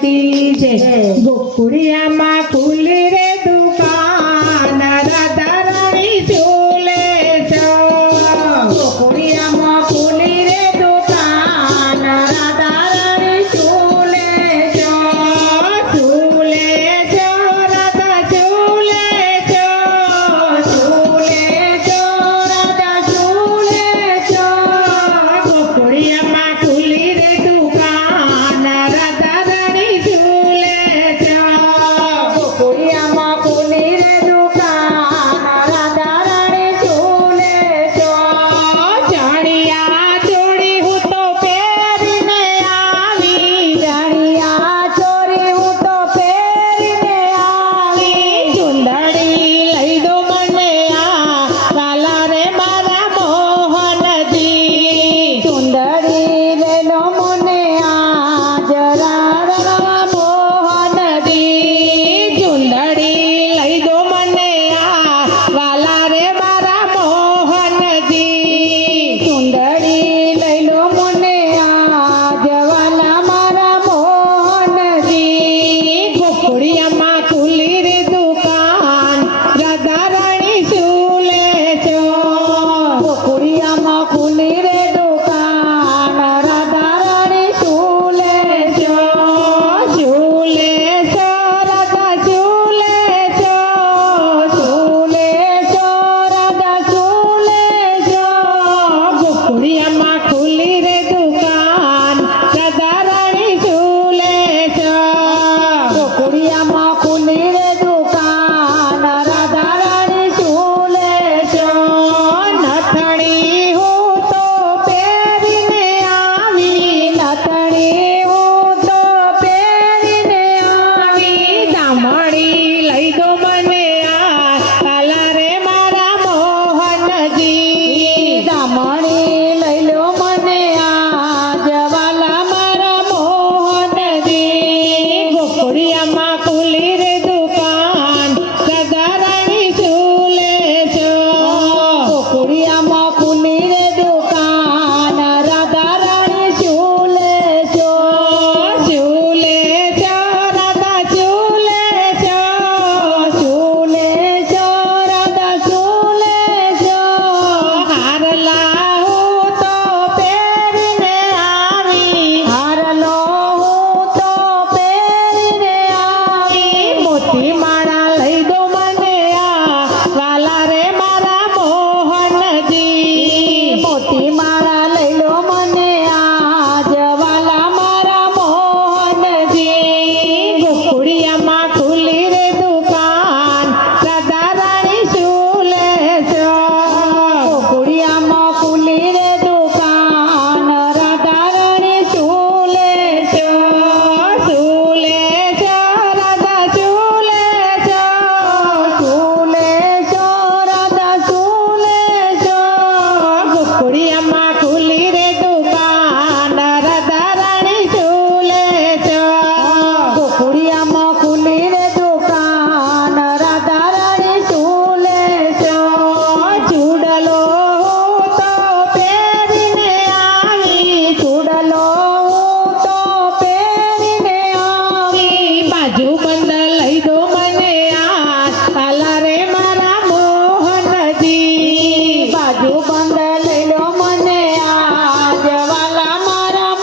કહેતી છે ગોકુળિયામાં ખુલી રે દુકાન રાધા રાણી ઝૂલે છે ગોકુળિયામાં ખુલી રે દુકાન રાધા રાણી ઝૂલે છે ઝૂલે છે રાધા ઝૂલે છે ઝૂલે છે રાધા ઝૂલે છે ગોકુળિયામાં ખુલી રે દુકાન રાધા રાણી ઝૂલે છે ગોકુળિયામાં ખુલી રે દુકાન રાધા રાણી ઝૂલે છે જાણિયા ચોરી હું તો પહેરીને આવી જાણિયા ચોરી હું તો પહેરીને આવી ચુંદડી લઈ દો મને આ વાલા રે મારા મોહનજી ચુંદડી લઈ લો મને આ જરા મોહનજી ચુંદડી લઈ દો મને આ વાલા રે મારા મોહનજી ચુંદડી લઈ લો મને આ જવાલા મારા મોહનજી ગોકુળિયામાં ખુલી રે દુકાન રાધા રાણી ઝૂલે છે ગોકુળિયામાં ખુલી રે દુકાન રાધા રાણી ઝૂલે છે ઝૂલે છે રાધા ઝૂલે છે ઝૂલે છે રાધા ઝૂલે છે ગોકુળિયામાં ખુલી રે દુકાન રાધા રાણી ઝૂલે છે ગોકુળિયામાં ખુલી રે દુકાન રાધા રાણી ઝૂલે છે નથણી હું તો પહેરીને આવી નથણી હું તો પહેરીને આવી દામડી લઈ દો મને આ વાલા રે મારા મોહનજી દામડી લઈ લો મને આ જવાલા મારા મોહનજી ગોકુળિયામાં ખુલી રે દુકાન રાધા રાણી ઝૂલે છે ગોકુળિયામાં ખુલી રે દુકાન રાધા રાણી ઝૂલે છે ઝૂલે છે રાધા ઝૂલે છે ઝૂલે છે રાધા ઝૂલે છે હારલા હું તો પહેરીને આવી હારલો હું તો પહેરીને આવી મોતી માળા લઈ દો મને આ વાલા રે મારા મોહનજી મોતી માળા લઈ લો મને આ જવાલા મારા મોહનજી ગોકુળિયામાં ખુલી રે દુકાન રાધા રાણી ઝૂલે છે ગોકુળિયામાં ખુલી રે દુકાન રાધા રાણી ઝૂલે છે ઝૂલે છે રાધા ઝૂલે છે ઝૂલે છે રાધા ઝૂલે છે ગોકુળિયામાં ખુલી રે દુકાન રાધા રાણી ઝૂલે છે ગોકુળિયામાં ખુલી રે દુકાન રાધા રાણી ઝૂલે છે ચૂડલો હું તો પહેરીને આવી ચૂડલો હું તો પહેરીને આવી બાજુ બંધ લઈ દો મને આ વાલા રે મારા મોહનજી બાજુ બંધ લઈ લો મને આ જવાલા મારા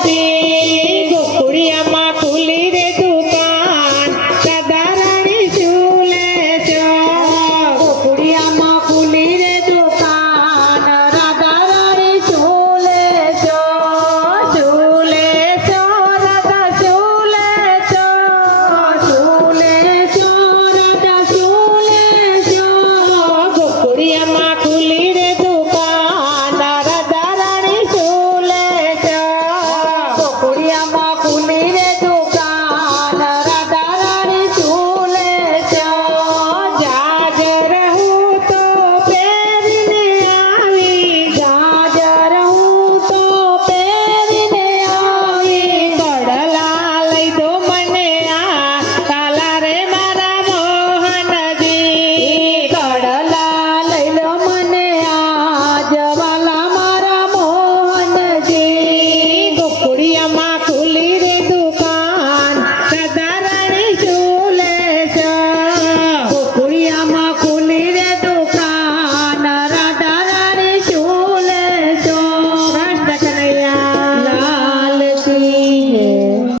મોહનજી ગોકુળિયામાં